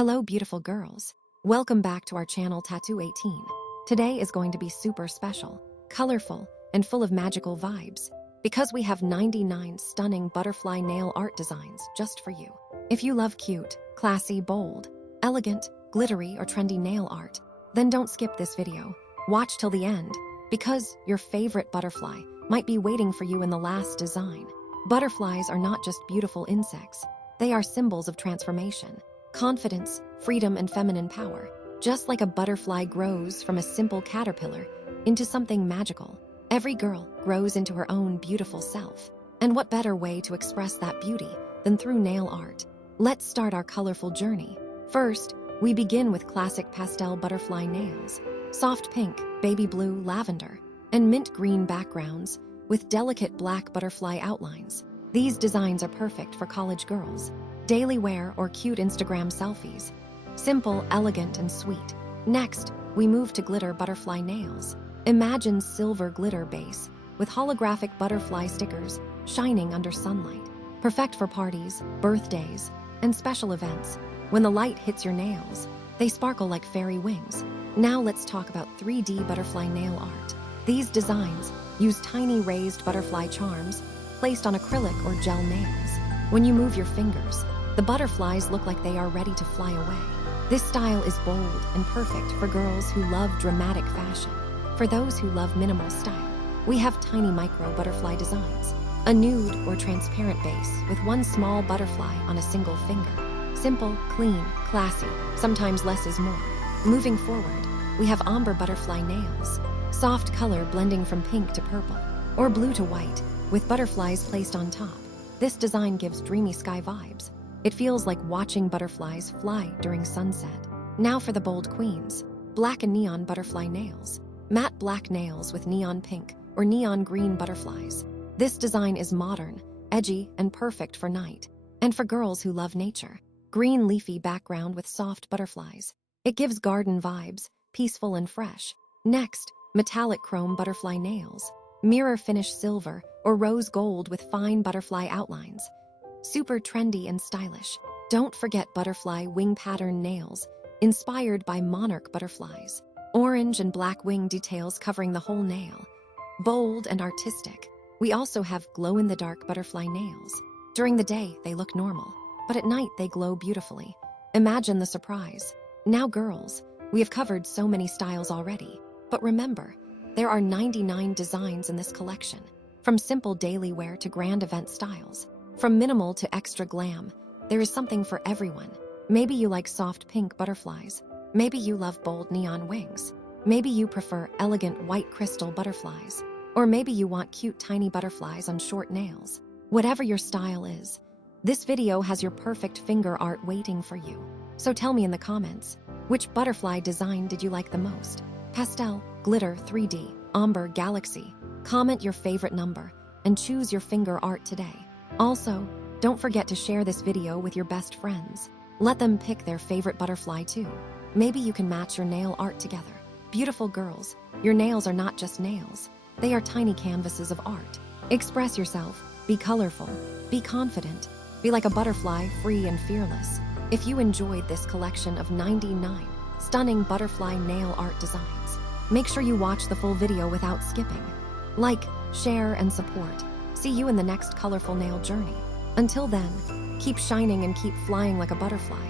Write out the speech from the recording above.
Hello, beautiful girls. Welcome back to our channel Tattoo 18. Today is going to be super special, colorful, and full of magical vibes because we have 99 stunning butterfly nail art designs just for you. If you love cute, classy, bold, elegant, glittery, or trendy nail art, then don't skip this video. Watch till the end because your favorite butterfly might be waiting for you in the last design. Butterflies are not just beautiful insects, they are symbols of transformation, confidence, freedom, and feminine power. Just like a butterfly grows from a simple caterpillar into something magical, every girl grows into her own beautiful self. And what better way to express that beauty than through nail art? Let's start our colorful journey. First, we begin with classic pastel butterfly nails. Soft pink, baby blue, lavender, and mint green backgrounds with delicate black butterfly outlines. These designs are perfect for college girls, daily wear, or cute Instagram selfies. Simple, elegant, and sweet. Next, we move to glitter butterfly nails. Imagine silver glitter base with holographic butterfly stickers shining under sunlight. Perfect for parties, birthdays, and special events. When the light hits your nails, they sparkle like fairy wings. Now let's talk about 3D butterfly nail art. These designs use tiny raised butterfly charms placed on acrylic or gel nails. When you move your fingers, the butterflies look like they are ready to fly away. This style is bold and perfect for girls who love dramatic fashion. For those who love minimal style, we have tiny micro butterfly designs. A nude or transparent base with one small butterfly on a single finger. Simple, clean, classy, sometimes less is more. Moving forward, we have ombre butterfly nails. Soft color blending from pink to purple, or blue to white, with butterflies placed on top. This design gives dreamy sky vibes. It feels like watching butterflies fly during sunset. Now for the bold queens. Black and neon butterfly nails. Matte black nails with neon pink or neon green butterflies. This design is modern, edgy, and perfect for night. And for girls who love nature. Green leafy background with soft butterflies. It gives garden vibes, peaceful and fresh. Next, metallic chrome butterfly nails. Mirror finish silver or rose gold with fine butterfly outlines. Super trendy and stylish. Don't forget butterfly wing pattern nails, inspired by monarch butterflies. Orange and black wing details covering the whole nail. Bold and artistic. We also have glow-in-the-dark butterfly nails. During the day, they look normal, but at night they glow beautifully. Imagine the surprise. Now girls, we have covered so many styles already, but remember, there are 99 designs in this collection, from simple daily wear to grand event styles. From minimal to extra glam, there is something for everyone. Maybe you like soft pink butterflies. Maybe you love bold neon wings. Maybe you prefer elegant white crystal butterflies. Or maybe you want cute tiny butterflies on short nails. Whatever your style is, this video has your perfect finger art waiting for you. So tell me in the comments, which butterfly design did you like the most? Pastel, glitter, 3D, ombre, galaxy. Comment your favorite number and choose your finger art today. Also, don't forget to share this video with your best friends. Let them pick their favorite butterfly too. Maybe you can match your nail art together. Beautiful girls, your nails are not just nails. They are tiny canvases of art. Express yourself, be colorful, be confident, be like a butterfly, free and fearless. If you enjoyed this collection of 99 stunning butterfly nail art designs, make sure you watch the full video without skipping. Like, share, and support. See you in the next colorful nail journey. Until then, keep shining and keep flying like a butterfly.